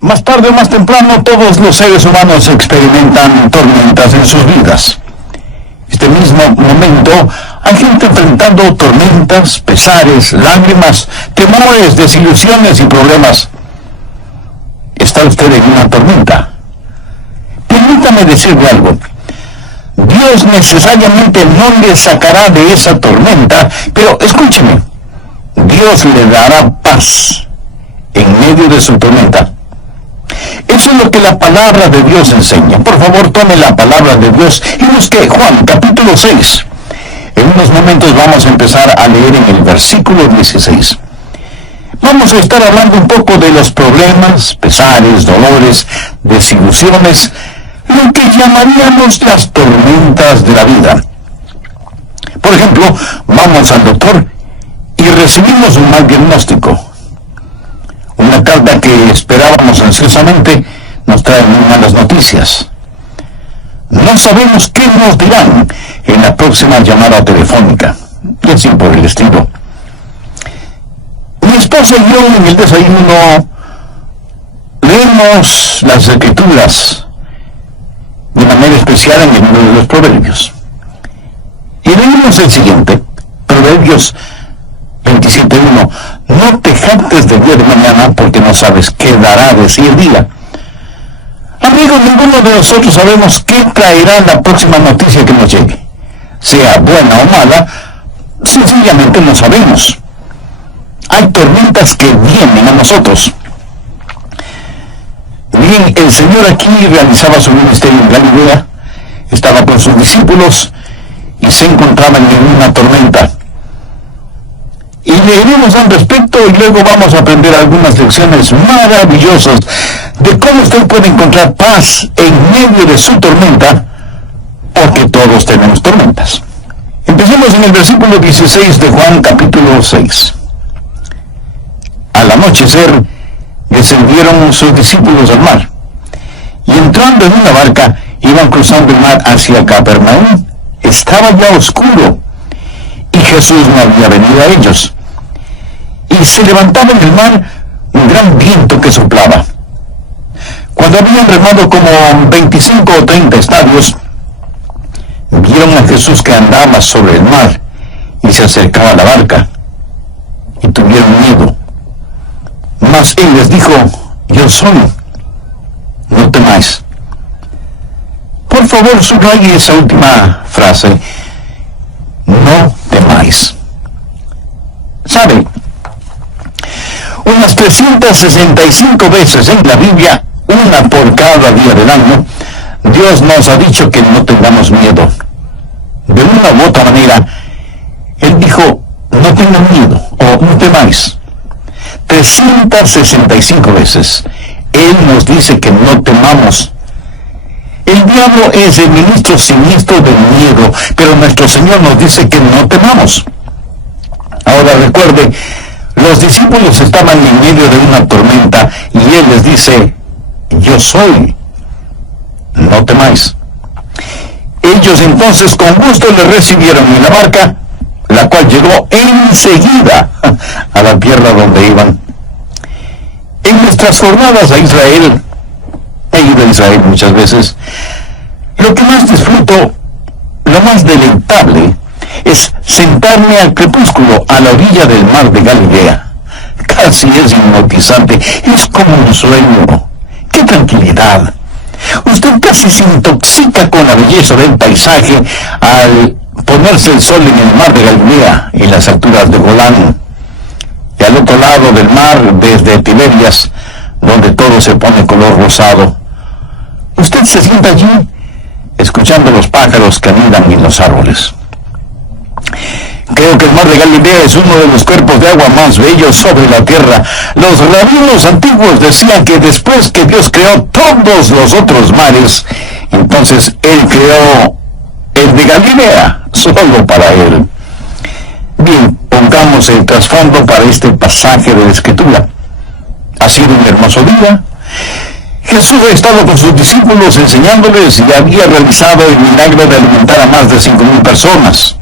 Más tarde o más temprano, todos los seres humanos experimentan tormentas en sus vidas. Este mismo momento, hay gente enfrentando tormentas, pesares, lágrimas, temores, desilusiones y problemas. ¿Está usted en una tormenta? Permítame decirle algo. Dios necesariamente no le sacará de esa tormenta, pero escúcheme, Dios le dará paz en medio de su tormenta. Eso es lo que la palabra de Dios enseña. Por favor, tome la palabra de Dios y busque Juan, capítulo 6. En unos momentos vamos a empezar a leer en el versículo 16. Vamos a estar hablando un poco de los problemas, pesares, dolores, desilusiones, lo que llamaríamos las tormentas de la vida. Por ejemplo, vamos al doctor y recibimos un mal diagnóstico. Una carta que esperábamos ansiosamente nos trae muy malas noticias. No sabemos qué nos dirán en la próxima llamada telefónica, y así por el estilo. Mi esposa y yo en el desayuno leemos las Escrituras, de manera especial en el libro de los Proverbios. Y leímos el siguiente, Proverbios 27:1. No te jactes del día de mañana porque no sabes qué dará de sí el día. Amigos, ninguno de nosotros sabemos qué traerá la próxima noticia que nos llegue. Sea buena o mala, sencillamente no sabemos. Hay tormentas que vienen a nosotros. Bien, el Señor aquí realizaba su ministerio en Galilea, estaba con sus discípulos y se encontraban en una tormenta. Y leeremos al respecto y luego vamos a aprender algunas lecciones maravillosas de cómo usted puede encontrar paz en medio de su tormenta, porque todos tenemos tormentas. Empecemos en el versículo 16 de Juan capítulo 6. Al anochecer, descendieron sus discípulos al mar, y entrando en una barca, iban cruzando el mar hacia Capernaum. Estaba ya oscuro, y Jesús no había venido a ellos. Y se levantaba en el mar un gran viento que soplaba. Cuando habían remado como 25 o 30 estadios, vieron a Jesús que andaba sobre el mar, y se acercaba a la barca, y tuvieron miedo. Mas él les dijo: yo soy, no temáis. Por favor, subraye esa última frase, no temáis. ¿Sabe? Unas 365 veces en la Biblia, una por cada día del año, Dios nos ha dicho que no tengamos miedo. De una u otra manera, Él dijo, no tengan miedo, o no temáis. 365 veces Él nos dice que no temamos. El diablo es el ministro siniestro del miedo, pero nuestro Señor nos dice que no temamos. Ahora recuerde, los discípulos estaban en medio de una tormenta y Él les dice, yo soy, no temáis. Ellos entonces con gusto le recibieron en la barca, la cual llegó enseguida a la tierra donde iban. En nuestras jornadas a Israel, he ido a Israel muchas veces, lo que más disfruto, lo más deleitable, es sentarme al crepúsculo a la orilla del mar de Galilea. Casi es hipnotizante, es como un sueño. ¡Qué tranquilidad! Usted casi se intoxica con la belleza del paisaje al ponerse el sol en el mar de Galilea, en las alturas de Golán. Y al otro lado del mar, desde Tiberias, donde todo se pone color rosado, usted se sienta allí, escuchando los pájaros que anidan en los árboles. Creo que el mar de Galilea es uno de los cuerpos de agua más bellos sobre la tierra. Los rabinos antiguos decían que después que Dios creó todos los otros mares, entonces Él creó el de Galilea, solo para Él. Bien, pongamos el trasfondo para este pasaje de la Escritura. Ha sido un hermoso día. Jesús ha estado con sus discípulos enseñándoles y había realizado el milagro de alimentar a más de 5,000 personas.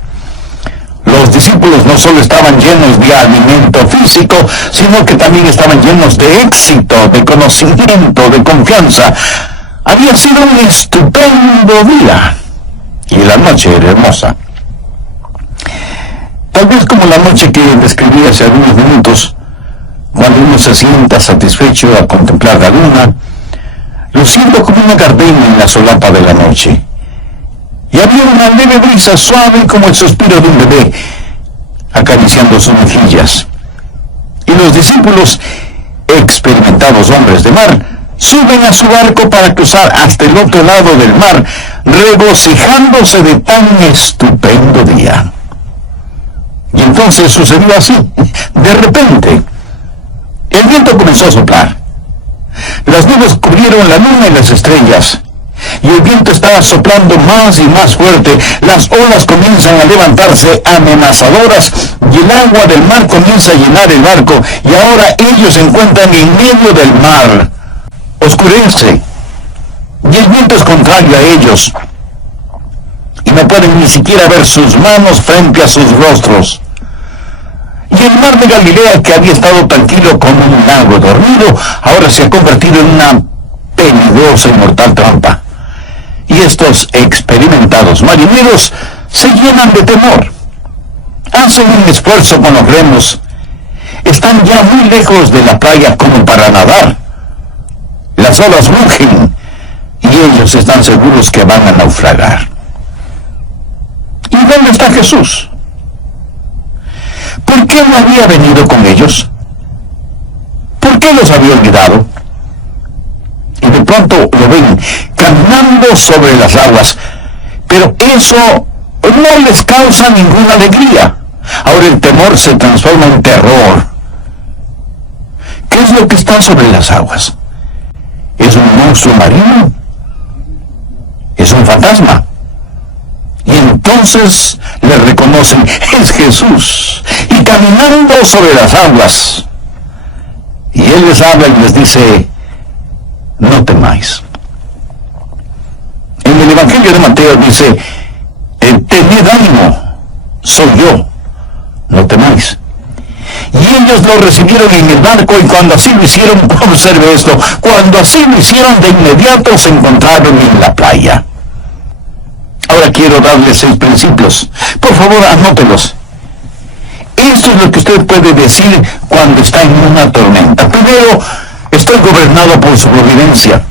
Los discípulos no solo estaban llenos de alimento físico, sino que también estaban llenos de éxito, de conocimiento, de confianza. Había sido un estupendo día y la noche era hermosa. Tal vez como la noche que describí hace algunos minutos, cuando uno se sienta satisfecho a contemplar la luna, luciendo como una gardenia en la solapa de la noche. Y había una leve brisa suave como el suspiro de un bebé, acariciando sus mejillas. Y los discípulos, experimentados hombres de mar, suben a su barco para cruzar hasta el otro lado del mar, regocijándose de tan estupendo día. Y entonces sucedió así. De repente, el viento comenzó a soplar. Las nubes cubrieron la luna y las estrellas, y el viento estaba soplando más y más fuerte. Las olas comienzan a levantarse amenazadoras, y el agua del mar comienza a llenar el barco, y ahora ellos se encuentran en medio del mar. Oscurece, y el viento es contrario a ellos, y no pueden ni siquiera ver sus manos frente a sus rostros. Y el mar de Galilea, que había estado tranquilo como un lago dormido, ahora se ha convertido en una peligrosa y mortal trampa. Y estos experimentados marineros se llenan de temor. Hacen un esfuerzo con los remos. Están ya muy lejos de la playa como para nadar. Las olas rugen y ellos están seguros que van a naufragar. ¿Y dónde está Jesús? ¿Por qué no había venido con ellos? ¿Por qué los había olvidado? Y de pronto lo ven caminando sobre las aguas, pero eso no les causa ninguna alegría. Ahora el temor se transforma en terror. ¿Qué es lo que está sobre las aguas? ¿Es un monstruo marino? ¿Es un fantasma? Y entonces le reconocen, es Jesús, y caminando sobre las aguas. Y Él les habla y les dice, no temáis. En el Evangelio de Mateo dice, tened ánimo, soy yo, no temáis. Y ellos lo recibieron en el barco, y cuando así lo hicieron, observe esto, cuando así lo hicieron, de inmediato se encontraron en la playa. Ahora quiero darles 6 principios. Por favor, anótelos. Esto es lo que usted puede decir cuando está en una tormenta. Primero, estoy gobernado por su providencia.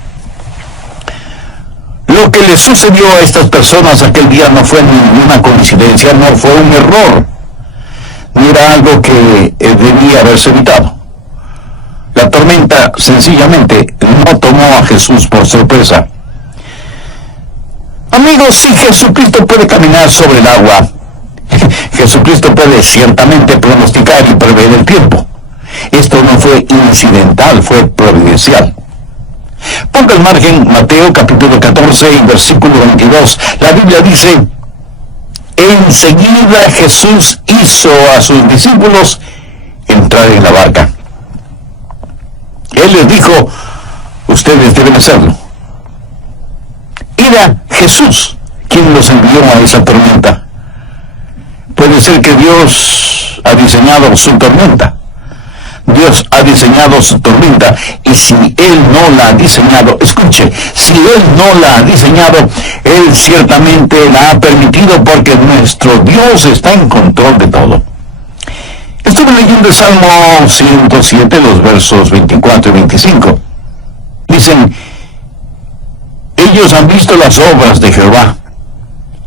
Lo que le sucedió a estas personas aquel día no fue ninguna coincidencia, no fue un error, ni era algo que debía haberse evitado. La tormenta sencillamente no tomó a Jesús por sorpresa. Amigos, si Jesucristo puede caminar sobre el agua, Jesucristo puede ciertamente pronosticar y prever el tiempo. Esto no fue incidental, fue providencial. Ponga al margen Mateo capítulo 14 y versículo 22. La Biblia dice, enseguida Jesús hizo a sus discípulos entrar en la barca. Él les dijo, ustedes deben hacerlo. Era Jesús quien los envió a esa tormenta. Puede ser que Dios ha diseñado su tormenta. Dios ha diseñado su tormenta, y si Él no la ha diseñado, escuche, si Él no la ha diseñado, Él ciertamente la ha permitido, porque nuestro Dios está en control de todo. Estuve leyendo el Salmo 107, los versos 24 y 25. Dicen, ellos han visto las obras de Jehová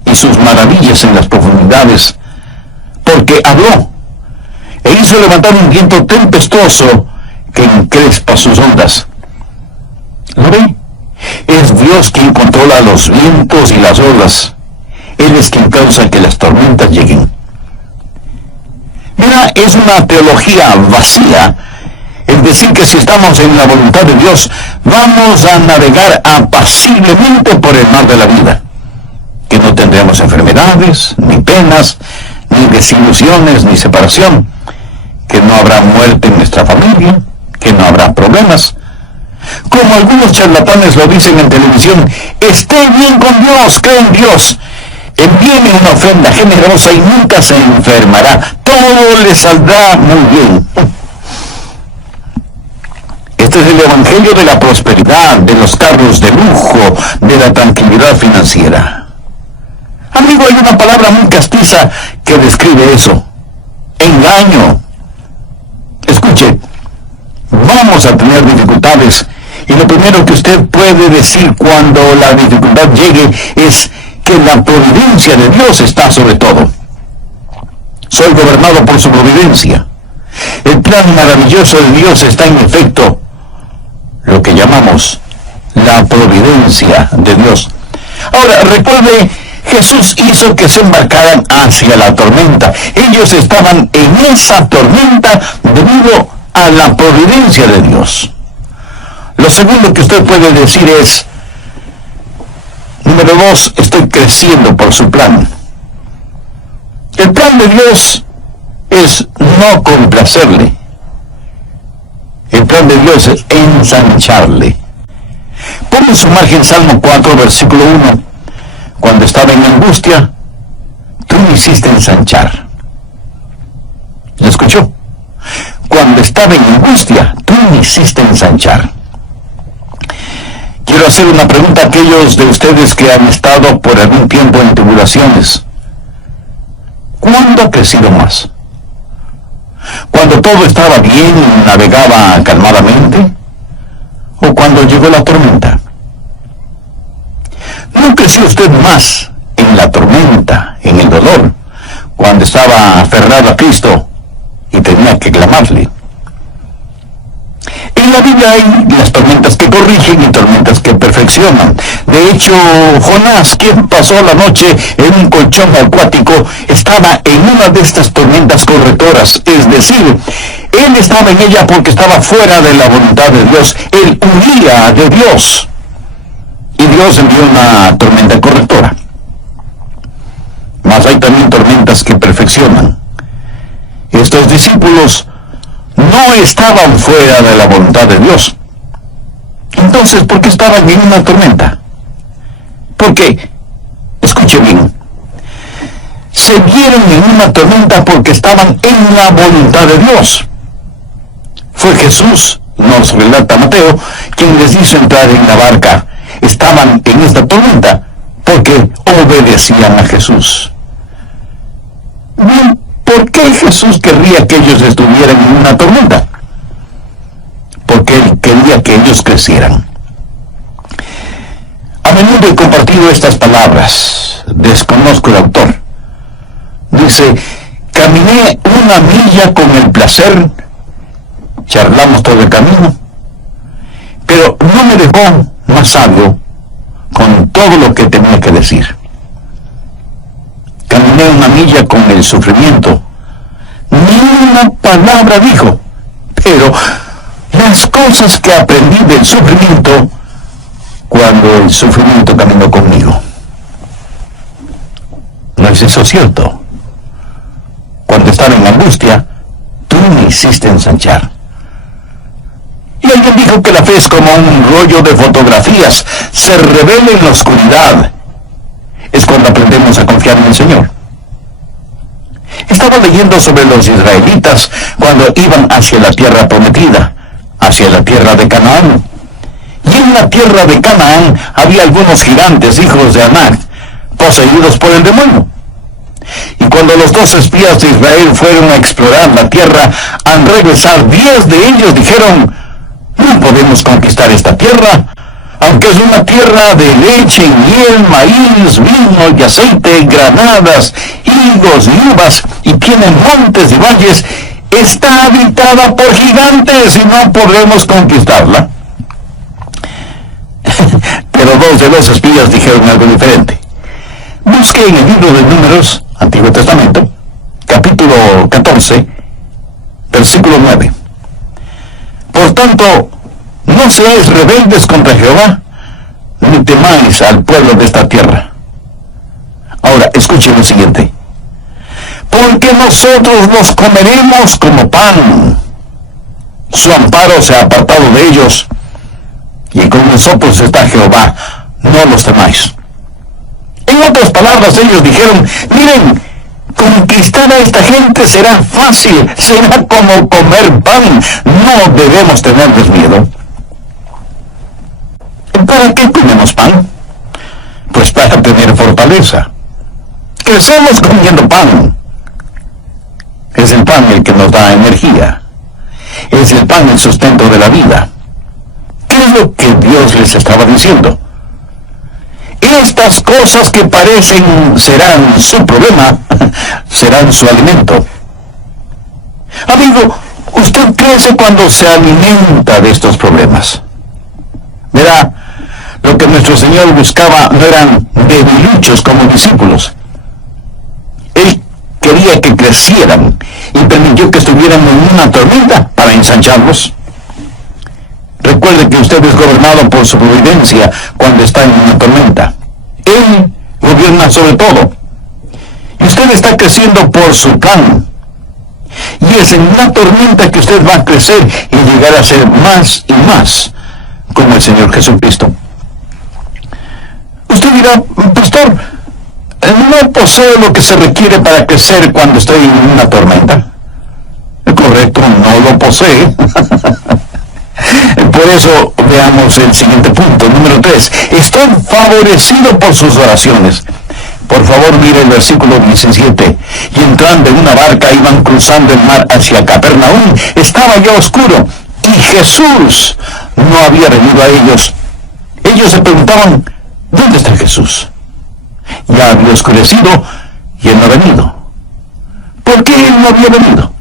y sus maravillas en las profundidades, porque habló e hizo levantar un viento tempestuoso que encrespa sus ondas. ¿Lo ve? Es Dios quien controla los vientos y las olas. Él es quien causa que las tormentas lleguen. Mira, es una teología vacía el decir que si estamos en la voluntad de Dios, vamos a navegar apaciblemente por el mar de la vida, que no tendremos enfermedades, ni penas, ni desilusiones, ni separación, que no habrá muerte en nuestra familia, que no habrá problemas. Como algunos charlatanes lo dicen en televisión, esté bien con Dios, cree en Dios. envíeme una ofrenda generosa y nunca se enfermará. Todo le saldrá muy bien. Este es el evangelio de la prosperidad, de los carros de lujo, de la tranquilidad financiera. Amigo, hay una palabra muy castiza que describe eso: engaño. Escuche, vamos a tener dificultades, y lo primero que usted puede decir cuando la dificultad llegue es que la providencia de Dios está sobre todo. Soy gobernado por su providencia. El plan maravilloso de Dios está en efecto, lo que llamamos la providencia de Dios. Ahora, recuerde, Jesús hizo que se embarcaran hacia la tormenta. Ellos estaban en esa tormenta debido a la providencia de Dios. Lo segundo que usted puede decir es, número 2, estoy creciendo por su plan. El plan de Dios es no complacerle. El plan de Dios es ensancharle. Ponga en su margen Salmo 4, versículo 1. Cuando estaba en angustia, tú me hiciste ensanchar. ¿Lo escuchó? Cuando estaba en angustia, tú me hiciste ensanchar. Quiero hacer una pregunta a aquellos de ustedes que han estado por algún tiempo en tribulaciones. ¿Cuándo ha crecido más? ¿Cuando todo estaba bien y navegaba calmadamente? ¿O cuando llegó la tormenta? ¿No creció usted más en la tormenta, en el dolor, cuando estaba aferrado a Cristo y tenía que clamarle? En la Biblia hay las tormentas que corrigen y tormentas que perfeccionan. De hecho, Jonás, quien pasó la noche en un colchón acuático, estaba en una de estas tormentas correctoras. Es decir, él estaba en ella porque estaba fuera de la voluntad de Dios. Él huía de Dios. Y Dios envió una tormenta correctora. Mas hay también tormentas que perfeccionan. Estos discípulos no estaban fuera de la voluntad de Dios. Entonces, ¿por qué estaban en una tormenta? Porque, escuche bien, se vieron en una tormenta porque estaban en la voluntad de Dios. Fue Jesús, nos relata Mateo, quien les hizo entrar en la barca. Estaban en esta tormenta porque obedecían a Jesús. Bien, ¿por qué Jesús querría que ellos estuvieran en una tormenta? Porque Él quería que ellos crecieran. A menudo he compartido estas palabras. Desconozco el autor. Dice, caminé una milla con el placer, charlamos todo el camino, pero no me dejó más sabio con todo lo que tenía que decir. Caminé una milla con el sufrimiento, ni una palabra dijo, pero las cosas que aprendí del sufrimiento cuando el sufrimiento caminó conmigo. ¿No es eso cierto? Cuando estaba en angustia, tú me hiciste ensanchar. Y alguien dijo que la fe es como un rollo de fotografías, se revela en la oscuridad. Es cuando aprendemos a confiar en el Señor. Estaba leyendo sobre los israelitas cuando iban hacia la tierra prometida, hacia la tierra de Canaán. Y en la tierra de Canaán había algunos gigantes, hijos de Anac, poseídos por el demonio. Y cuando los 2 espías de Israel fueron a explorar la tierra, al regresar 10 de ellos dijeron, no podemos conquistar esta tierra, aunque es una tierra de leche, miel, maíz, vino y aceite, granadas, higos y uvas, y tiene montes y valles, está habitada por gigantes y no podremos conquistarla. Pero 2 de los espías dijeron algo diferente. Busque en el libro de Números, Antiguo Testamento, capítulo 14, versículo 9. Por tanto, no seáis rebeldes contra Jehová, ni temáis al pueblo de esta tierra. Ahora, escuchen lo siguiente. Porque nosotros los comeremos como pan. Su amparo se ha apartado de ellos, y con nosotros está Jehová, no los temáis. En En otras palabras, ellos dijeron, miren, conquistar a esta gente será fácil, será como comer pan, no debemos tenerles miedo. ¿Para qué comemos pan? Pues para tener fortaleza. Crecemos comiendo pan. Es el pan el que nos da energía. Es el pan el sustento de la vida. ¿Qué es lo que Dios les estaba diciendo? Estas cosas que parecen serán su problema, serán su alimento. Amigo, usted crece cuando se alimenta de estos problemas. Verá, lo que nuestro Señor buscaba no eran debiluchos como discípulos. Él quería que crecieran y permitió que estuvieran en una tormenta para ensancharlos. Recuerde que usted es gobernado por su providencia cuando está en una tormenta. Él gobierna sobre todo. Y usted está creciendo por su plan. Y es en una tormenta que usted va a crecer y llegar a ser más y más como el Señor Jesucristo. Usted dirá, pastor, no poseo lo que se requiere para crecer cuando estoy en una tormenta. Correcto, no lo posee. Por eso veamos el siguiente punto, número 3. Estoy favorecido por sus oraciones. Por favor, mire el versículo 17. Y entrando en una barca iban cruzando el mar hacia Capernaum. Estaba ya oscuro y Jesús no había venido a ellos. Ellos se preguntaban, ¿dónde está Jesús? Ya había oscurecido y él no ha venido. ¿Por qué él no había venido?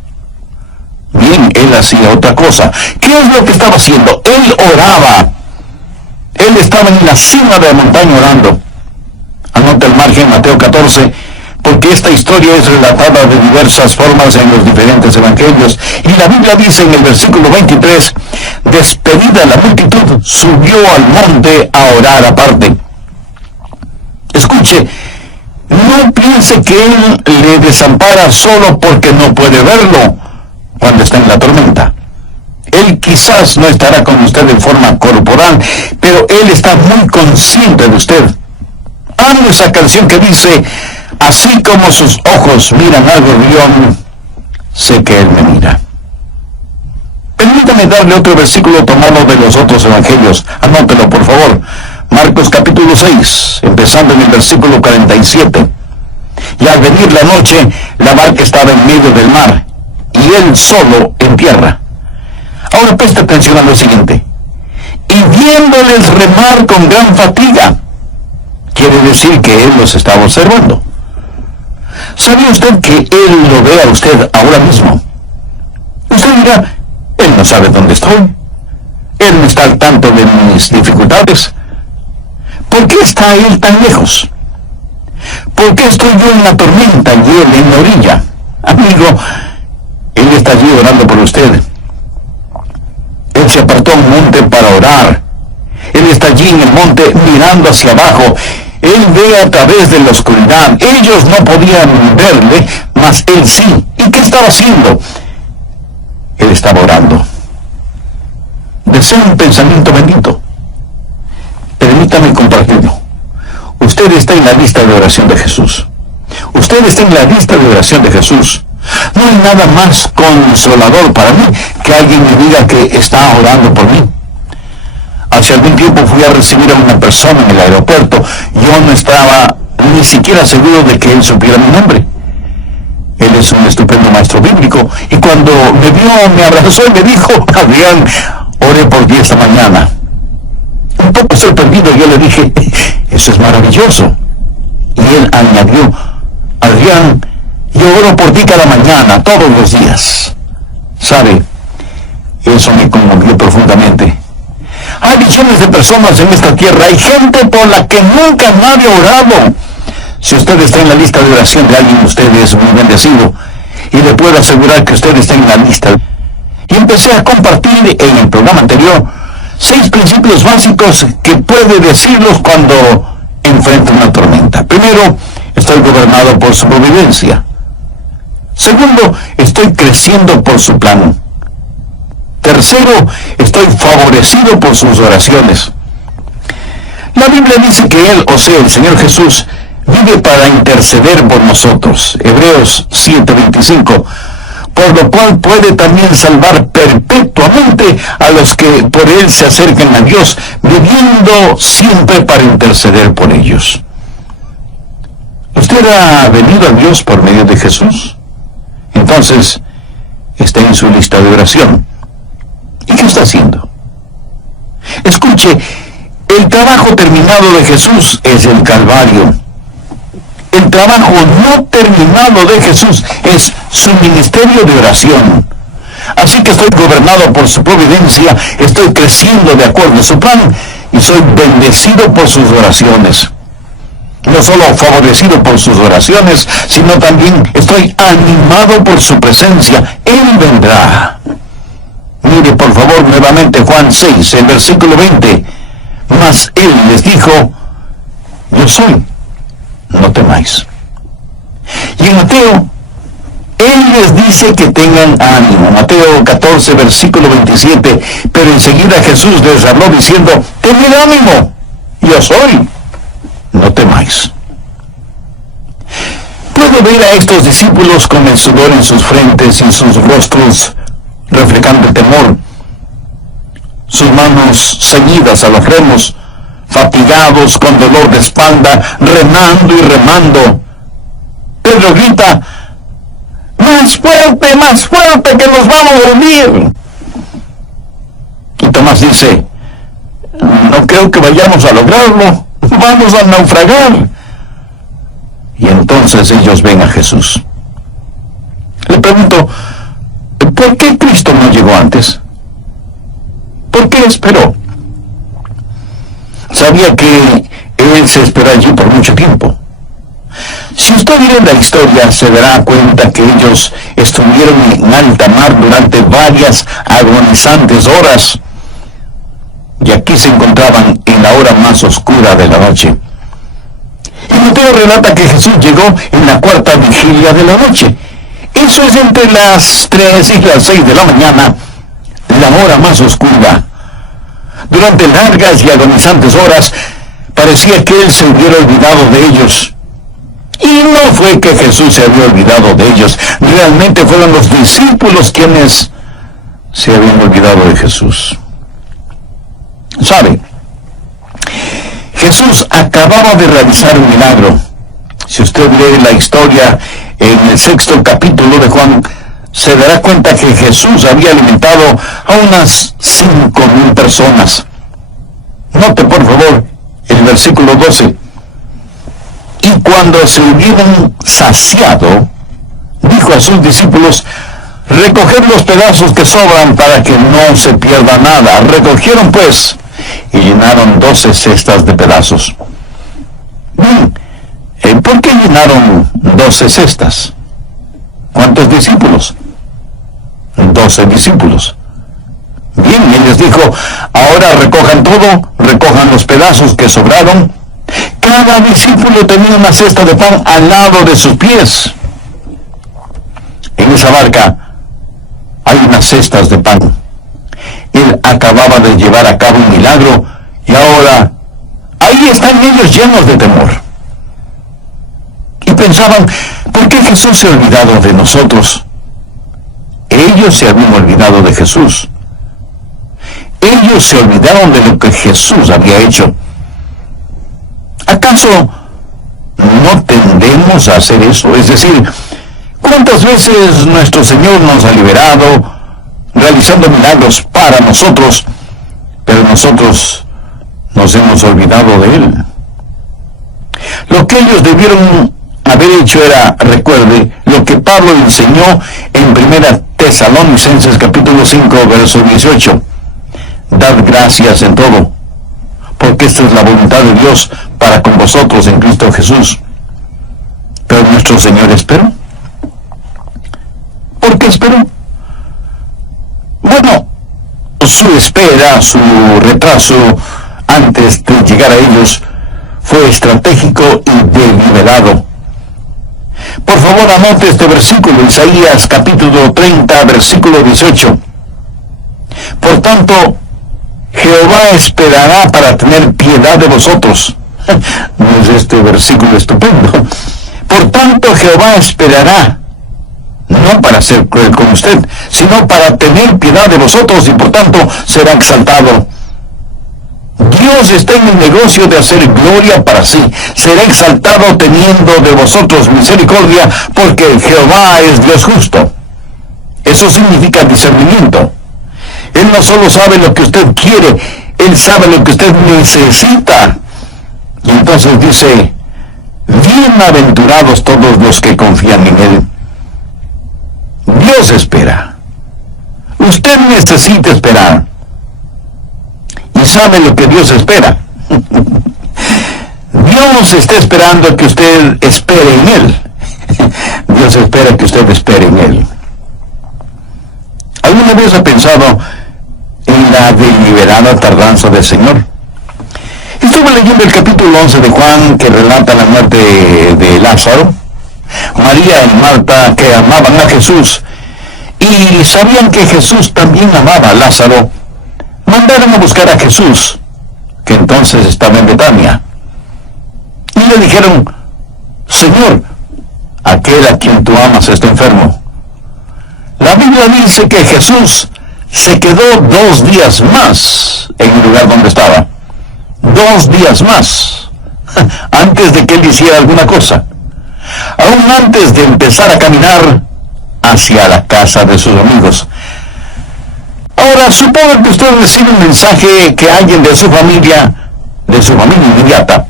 Bien, él hacía otra cosa. ¿Qué es lo que estaba haciendo? Él oraba. Él estaba en la cima de la montaña orando. Anota el margen Mateo 14, porque esta historia es relatada de diversas formas en los diferentes evangelios. Y la Biblia dice en el versículo 23, despedida la multitud, subió al monte a orar aparte. Escuche, no piense que él le desampara solo porque no puede verlo cuando está en la tormenta. Él quizás no estará con usted en forma corporal, pero él está muy consciente de usted. Amo esa canción que dice, así como sus ojos miran al gorrión, sé que él me mira. Permítame darle otro versículo tomado de los otros evangelios. Anótelo, por favor. Marcos capítulo 6, empezando en el versículo 47. Y al venir la noche, la barca estaba en medio del mar, y él solo en tierra. Ahora presta atención a lo siguiente. Y viéndoles remar con gran fatiga, quiere decir que él los estaba observando. ¿Sabe usted que él lo ve a usted ahora mismo? Usted dirá, él no sabe dónde estoy. Él no está al tanto de mis dificultades. ¿Por qué está él tan lejos? ¿Por qué estoy yo en la tormenta y él en la orilla? Amigo, él está allí orando por usted. Él se apartó a un monte para orar. Él está allí en el monte mirando hacia abajo. Él ve a través de la oscuridad. Ellos no podían verle, mas él sí. ¿Y qué estaba haciendo? Él estaba orando. Desea un pensamiento bendito. Permítame compartirlo. Usted está en la lista de oración de Jesús. Usted está en la lista de oración de Jesús. No hay nada más consolador para mí que alguien me diga que está orando por mí. Hace algún tiempo fui a recibir a una persona en el aeropuerto. Yo no estaba ni siquiera seguro de que él supiera mi nombre. Él es un estupendo maestro bíblico. Y cuando me vio, me abrazó y me dijo, Adrián, oré por ti esta mañana. Un poco sorprendido, yo le dije, eso es maravilloso. Y él añadió, Adrián, yo oro por ti cada mañana, todos los días. ¿Sabe? Eso me conmovió profundamente. Hay millones de personas en esta tierra, hay gente por la que nunca nadie ha orado. Si usted está en la lista de oración de alguien, usted es muy bendecido. Y le puedo asegurar que usted está en la lista. Y empecé a compartir en el programa anterior 6 principios básicos que puede decirlos cuando enfrenta una tormenta. Primero, estoy gobernado por su providencia. Segundo, estoy creciendo por su plan. Tercero, estoy favorecido por sus oraciones. La Biblia dice que él, o sea, el Señor Jesús, vive para interceder por nosotros. Hebreos 7:25. Por lo cual puede también salvar perpetuamente a los que por él se acercan a Dios, viviendo siempre para interceder por ellos. ¿Usted ha venido a Dios por medio de Jesús? Entonces, está en su lista de oración. ¿Y qué está haciendo? Escuche, el trabajo terminado de Jesús es el Calvario. El trabajo no terminado de Jesús es su ministerio de oración. Así que estoy gobernado por su providencia, estoy creciendo de acuerdo a su plan y soy bendecido por sus oraciones. No solo favorecido por sus oraciones, sino también estoy animado por su presencia. Él vendrá. Mire por favor nuevamente Juan 6, el versículo 20. Mas él les dijo, yo soy, no temáis. Y en Mateo, él les dice que tengan ánimo. Mateo 14, versículo 27. Pero enseguida Jesús les habló diciendo, tened ánimo, yo soy, no temáis. Puedo ver a estos discípulos con el sudor en sus frentes y sus rostros reflejando el temor, sus manos ceñidas a los remos, fatigados con dolor de espalda, remando y remando. Pedro grita, más fuerte, que nos vamos a hundir. Y Tomás dice, no creo que vayamos a lograrlo, vamos a naufragar. Y entonces ellos ven a Jesús. Le pregunto, ¿por qué Cristo no llegó antes? ¿Por qué esperó? Sabía que Él se esperó allí por mucho tiempo. Si usted mira la historia, se dará cuenta que ellos estuvieron en alta mar durante varias agonizantes horas. Y aquí se encontraban en la hora más oscura de la noche. Y Mateo relata que Jesús llegó en la cuarta vigilia de la noche. Eso es entre las 3 y las 6 de la mañana, la hora más oscura. Durante largas y agonizantes horas, parecía que Él se hubiera olvidado de ellos. Y no fue que Jesús se había olvidado de ellos, realmente fueron los discípulos quienes se habían olvidado de Jesús. ¿Sabe? Jesús acababa de realizar un milagro. Si usted lee la historia en el 6º capítulo de Juan, se dará cuenta que Jesús había alimentado a unas 5,000 personas. Note por favor el versículo 12. Y cuando se hubieron saciado, dijo a sus discípulos, recoged los pedazos que sobran para que no se pierda nada. Recogieron pues y llenaron 12 cestas de pedazos. Bien, ¿por qué llenaron 12 cestas? ¿Cuántos discípulos? 12 discípulos. Bien, y les dijo, ahora recojan todo, recojan los pedazos que sobraron. Cada discípulo tenía una cesta de pan al lado de sus pies. En esa barca hay unas cestas de pan. Él acababa de llevar a cabo un milagro y ahora ahí están ellos llenos de temor. Y pensaban, ¿por qué Jesús se ha olvidado de nosotros? Ellos se habían olvidado de Jesús. Ellos se olvidaron de lo que Jesús había hecho. ¿Acaso no tendemos a hacer eso? Es decir, ¿cuántas veces nuestro Señor nos ha liberado, realizando milagros para nosotros, pero nosotros nos hemos olvidado de Él? Lo que ellos debieron haber hecho era, recuerde, lo que Pablo enseñó en 1 Tesalonicenses capítulo 5, verso 18. Dad gracias en todo, porque esta es la voluntad de Dios para con vosotros en Cristo Jesús. Pero nuestro Señor esperó. ¿Por qué esperó? Bueno, su espera, su retraso antes de llegar a ellos fue estratégico y deliberado. Por favor, anote este versículo, Isaías capítulo 30, versículo 18. Por tanto, Jehová esperará para tener piedad de vosotros. ¿No es este versículo estupendo? Por tanto, Jehová esperará, no para ser cruel con usted, sino para tener piedad de vosotros, y por tanto será exaltado. Dios está en el negocio de hacer gloria para sí. Será exaltado teniendo de vosotros misericordia, porque Jehová es Dios justo. Eso significa discernimiento. Él no solo sabe lo que usted quiere, Él sabe lo que usted necesita. Y entonces dice, bienaventurados todos los que confían en Él. Dios espera. Usted necesita esperar. Y sabe lo que Dios espera. Dios está esperando que usted espere en Él. Dios espera que usted espere en Él. ¿Alguna vez ha pensado en la deliberada tardanza del Señor? Estuve leyendo el capítulo 11 de Juan, que relata la muerte de Lázaro. María y Marta, que amaban a Jesús y sabían que Jesús también amaba a Lázaro, mandaron a buscar a Jesús, que entonces estaba en Betania, y le dijeron, Señor, aquel a quien tú amas está enfermo. La Biblia dice que Jesús se quedó 2 días más en el lugar donde estaba. 2 días más, antes de que él hiciera alguna cosa, aún antes de empezar a caminar hacia la casa de sus amigos. Ahora, supongo que usted recibe un mensaje que alguien de su familia inmediata,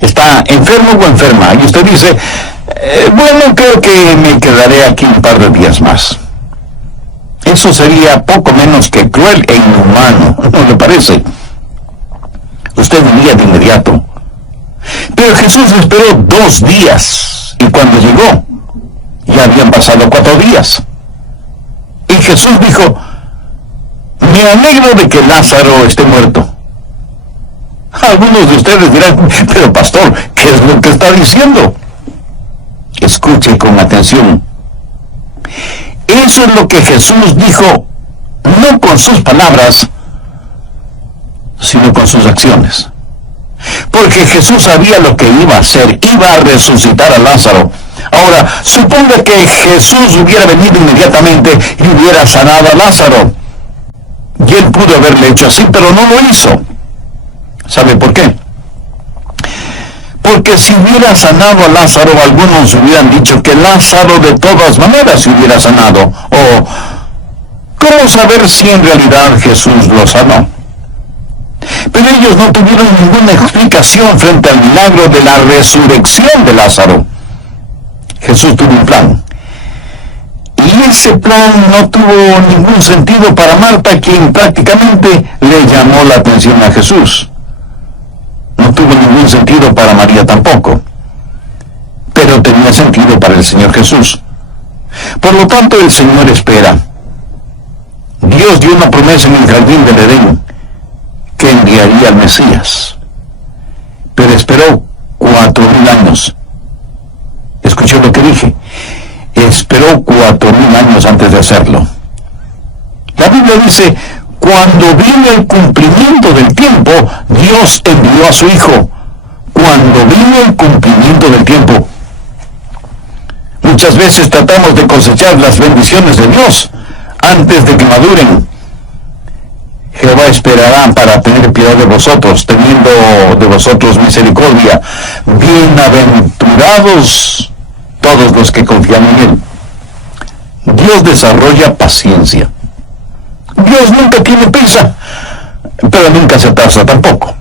está enfermo o enferma, y usted dice, bueno, creo que me quedaré aquí un par de días más. Eso sería poco menos que cruel e inhumano, ¿no le parece? Usted diría de inmediato. Pero Jesús esperó 2 días, y cuando llegó, ya habían pasado 4 días. Y Jesús dijo, me alegro de que Lázaro esté muerto. Algunos de ustedes dirán, pero pastor, ¿qué es lo que está diciendo? Escuche con atención. Eso es lo que Jesús dijo, no con sus palabras, sino con sus acciones. Porque Jesús sabía lo que iba a hacer, iba a resucitar a Lázaro. Ahora, suponga que Jesús hubiera venido inmediatamente y hubiera sanado a Lázaro. Y él pudo haberle hecho así, pero no lo hizo. ¿Sabe por qué? Porque si hubiera sanado a Lázaro, algunos hubieran dicho que Lázaro de todas maneras se hubiera sanado. O, ¿cómo saber si en realidad Jesús lo sanó? Pero ellos no tuvieron ninguna explicación frente al milagro de la resurrección de Lázaro. Jesús tuvo un plan. Y ese plan no tuvo ningún sentido para Marta, quien prácticamente le llamó la atención a Jesús. No tuvo ningún sentido para María tampoco. Pero tenía sentido para el Señor Jesús. Por lo tanto, el Señor espera. Dios dio una promesa en el jardín del Edén, que enviaría al Mesías. Pero esperó 4,000 años. ¿Escuchó lo que dije? Esperó 4,000 años antes de hacerlo. La Biblia dice, cuando vino el cumplimiento del tiempo, Dios envió a su Hijo. Cuando vino el cumplimiento del tiempo. Muchas veces tratamos de cosechar las bendiciones de Dios antes de que maduren. Jehová esperará para tener piedad de vosotros, teniendo de vosotros misericordia. Bienaventurados todos los que confían en Él. Dios desarrolla paciencia. Dios nunca tiene prisa, pero nunca se atrasa tampoco.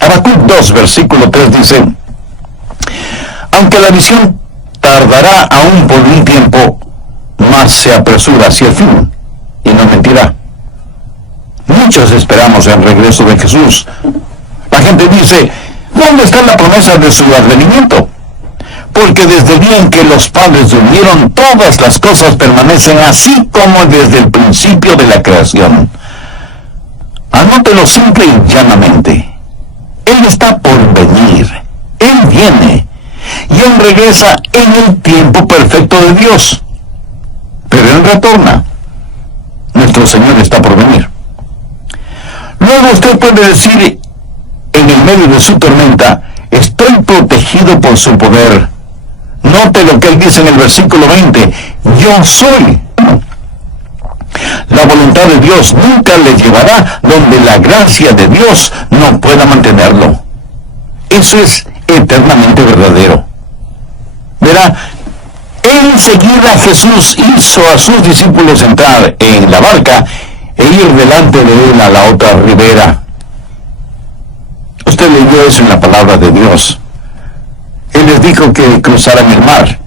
Habacuc 2, versículo 3 dice, aunque la visión tardará aún por un tiempo, mas se apresura hacia el fin, y no mentirá. Muchos esperamos el regreso de Jesús. La gente dice, ¿dónde está la promesa de su advenimiento? Porque desde el día en que los padres durmieron, todas las cosas permanecen así como desde el principio de la creación. Anótelo simple y llanamente. Él está por venir. Él viene. Y Él regresa en el tiempo perfecto de Dios. Pero Él retorna. Nuestro Señor está por venir. Luego usted puede decir, en el medio de su tormenta, soy protegido por su poder. Note lo que él dice en el versículo 20, yo soy. La voluntad de Dios nunca le llevará donde la gracia de Dios no pueda mantenerlo. Eso es eternamente verdadero. Verá, enseguida Jesús hizo a sus discípulos entrar en la barca e ir delante de él a la otra ribera. Usted leyó eso en la palabra de Dios. Él les dijo que cruzaran el mar,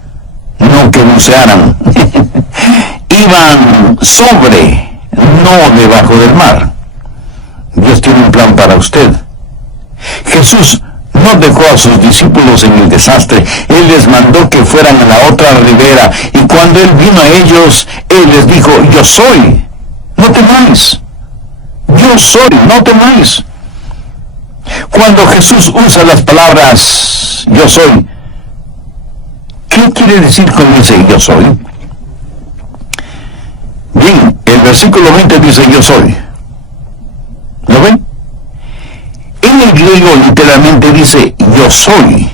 no que bucearan. Iban sobre, no debajo del mar. Dios tiene un plan para usted. Jesús no dejó a sus discípulos en el desastre. Él les mandó que fueran a la otra ribera, y cuando Él vino a ellos, Él les dijo, yo soy, no temáis. Yo soy, no temáis. Cuando Jesús usa las palabras, yo soy, ¿qué quiere decir con ese yo soy? Bien, el versículo 20 dice yo soy. ¿Lo ven? En el griego literalmente dice yo soy.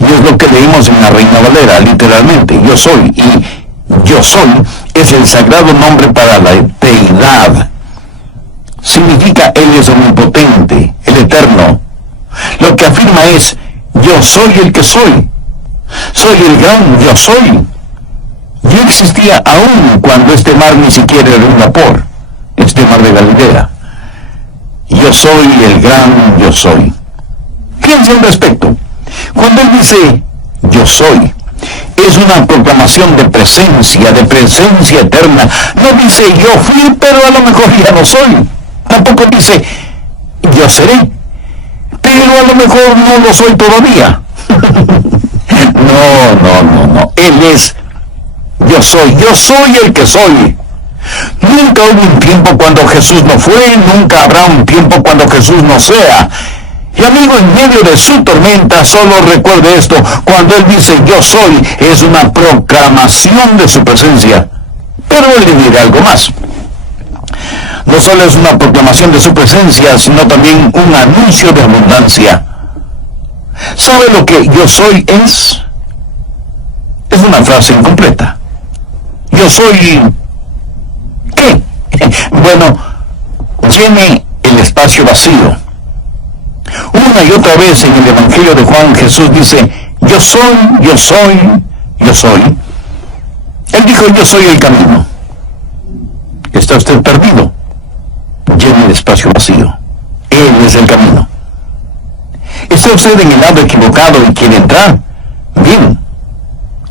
Y es lo que leímos en la Reina Valera, literalmente, yo soy. Y yo soy es el sagrado nombre para la deidad. Significa Él es omnipotente, el eterno. Lo que afirma es, yo soy el que soy. Soy el gran yo soy. Yo existía aún cuando este mar ni siquiera era un vapor, este mar de Galilea. Yo soy el gran yo soy. Fíjense al respecto. Cuando Él dice, yo soy, es una proclamación de presencia eterna. No dice, yo fui, pero a lo mejor ya no soy. Tampoco dice, yo seré, pero a lo mejor no lo soy todavía. No. Él es, yo soy el que soy. Nunca hubo un tiempo cuando Jesús no fue, nunca habrá un tiempo cuando Jesús no sea. Y amigo, en medio de su tormenta, solo recuerde esto, cuando Él dice yo soy, es una proclamación de su presencia. Pero Él le dirá algo más. No solo es una proclamación de su presencia, sino también un anuncio de abundancia. ¿Sabe lo que yo soy es? Es una frase incompleta. Yo soy... ¿qué? Bueno, llene el espacio vacío. Una y otra vez en el Evangelio de Juan, Jesús dice, yo soy, yo soy, yo soy. Él dijo, yo soy el camino. ¿Está usted perdido? Llene el espacio vacío. Él es el camino. ¿Está usted en el lado equivocado y quiere entrar? Bien,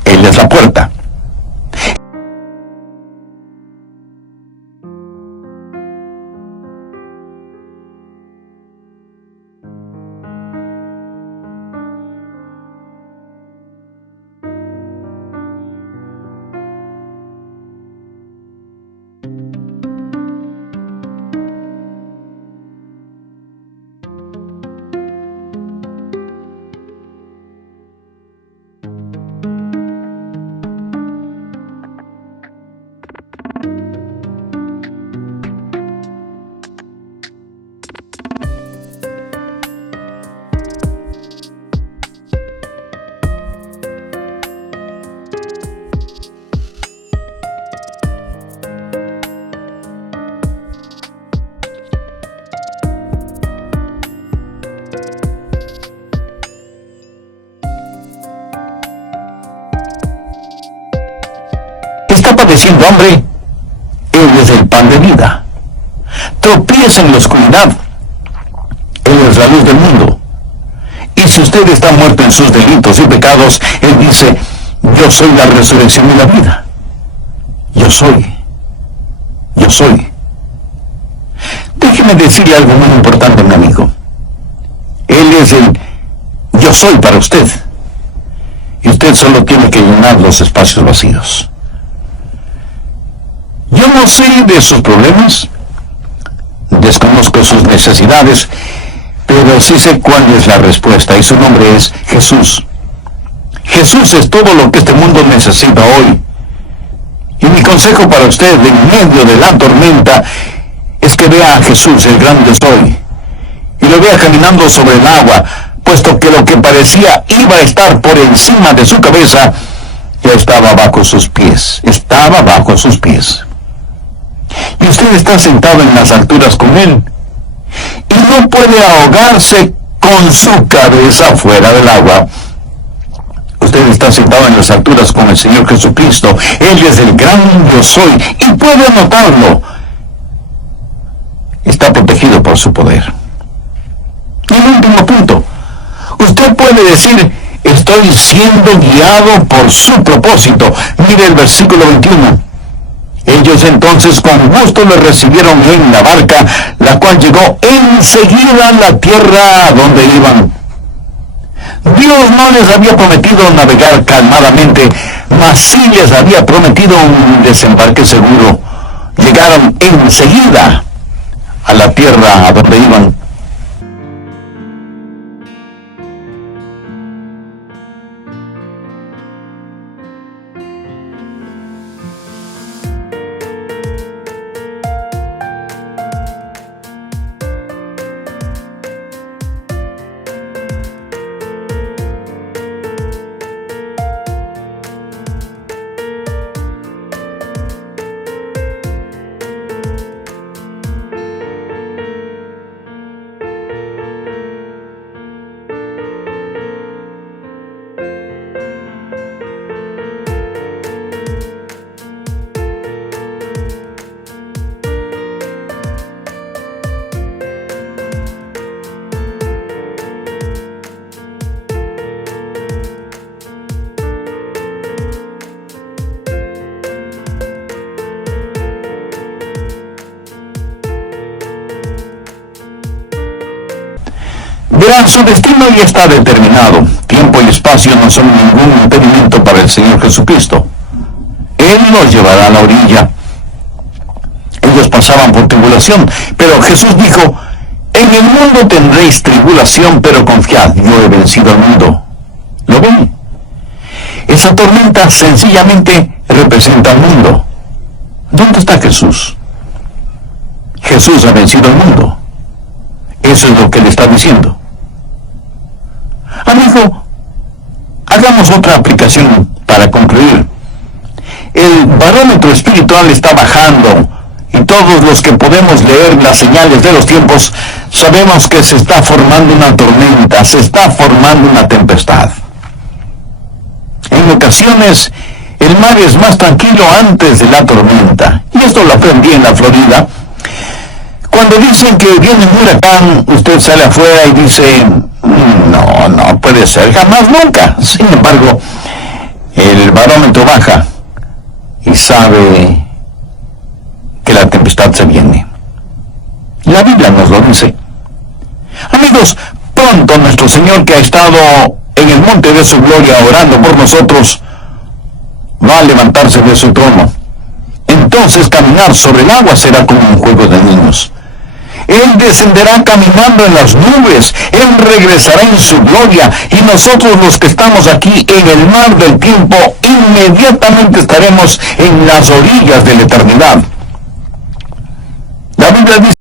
Él es la puerta. Está padeciendo hambre, Él es el pan de vida. Tropieza en la oscuridad, Él es la luz del mundo. Y si usted está muerto en sus delitos y pecados, Él dice, yo soy la resurrección y la vida. Yo soy. Yo soy. Déjeme decirle algo muy importante, mi amigo. Él es el yo soy para usted. Y usted solo tiene que llenar los espacios vacíos. Yo no sé de sus problemas, desconozco sus necesidades, pero sí sé cuál es la respuesta, y su nombre es Jesús. Jesús es todo lo que este mundo necesita hoy. Y mi consejo para usted en medio de la tormenta es que vea a Jesús, el gran yo soy, y lo vea caminando sobre el agua, puesto que lo que parecía iba a estar por encima de su cabeza, ya estaba bajo sus pies. Estaba bajo sus pies. Y usted está sentado en las alturas con Él, y no puede ahogarse con su cabeza fuera del agua. Usted está sentado en las alturas con el Señor Jesucristo. Él es el gran yo soy, y puede notarlo. Está protegido por su poder. Y el último punto. Usted puede decir, estoy siendo guiado por su propósito. Mire el versículo 21. Ellos entonces con gusto le recibieron en la barca, la cual llegó enseguida a la tierra a donde iban. Dios no les había prometido navegar calmadamente, mas sí les había prometido un desembarque seguro. Llegaron enseguida a la tierra a donde iban. Verán, su destino ya está determinado. Tiempo y espacio no son ningún impedimento para el Señor Jesucristo. Él los llevará a la orilla. Ellos pasaban por tribulación, pero Jesús dijo, en el mundo tendréis tribulación, pero confiad, yo he vencido al mundo. ¿Lo ven? Esa tormenta sencillamente representa al mundo. ¿Dónde está Jesús? Jesús ha vencido al mundo. Eso es lo que le está diciendo. Amigo, hagamos otra aplicación para concluir. El barómetro espiritual está bajando, y todos los que podemos leer las señales de los tiempos sabemos que se está formando una tormenta, se está formando una tempestad. En ocasiones el mar es más tranquilo antes de la tormenta, y esto lo aprendí en la Florida. Cuando dicen que viene un huracán, usted sale afuera y dice, no puede ser, jamás, nunca. Sin embargo, el barómetro baja y sabe que la tempestad se viene. La Biblia nos lo dice. Amigos, pronto nuestro Señor, que ha estado en el monte de su gloria orando por nosotros, va a levantarse de su trono. Entonces caminar sobre el agua será como un juego de niños. Él descenderá caminando en las nubes, Él regresará en su gloria, y nosotros los que estamos aquí en el mar del tiempo, inmediatamente estaremos en las orillas de la eternidad. La Biblia dice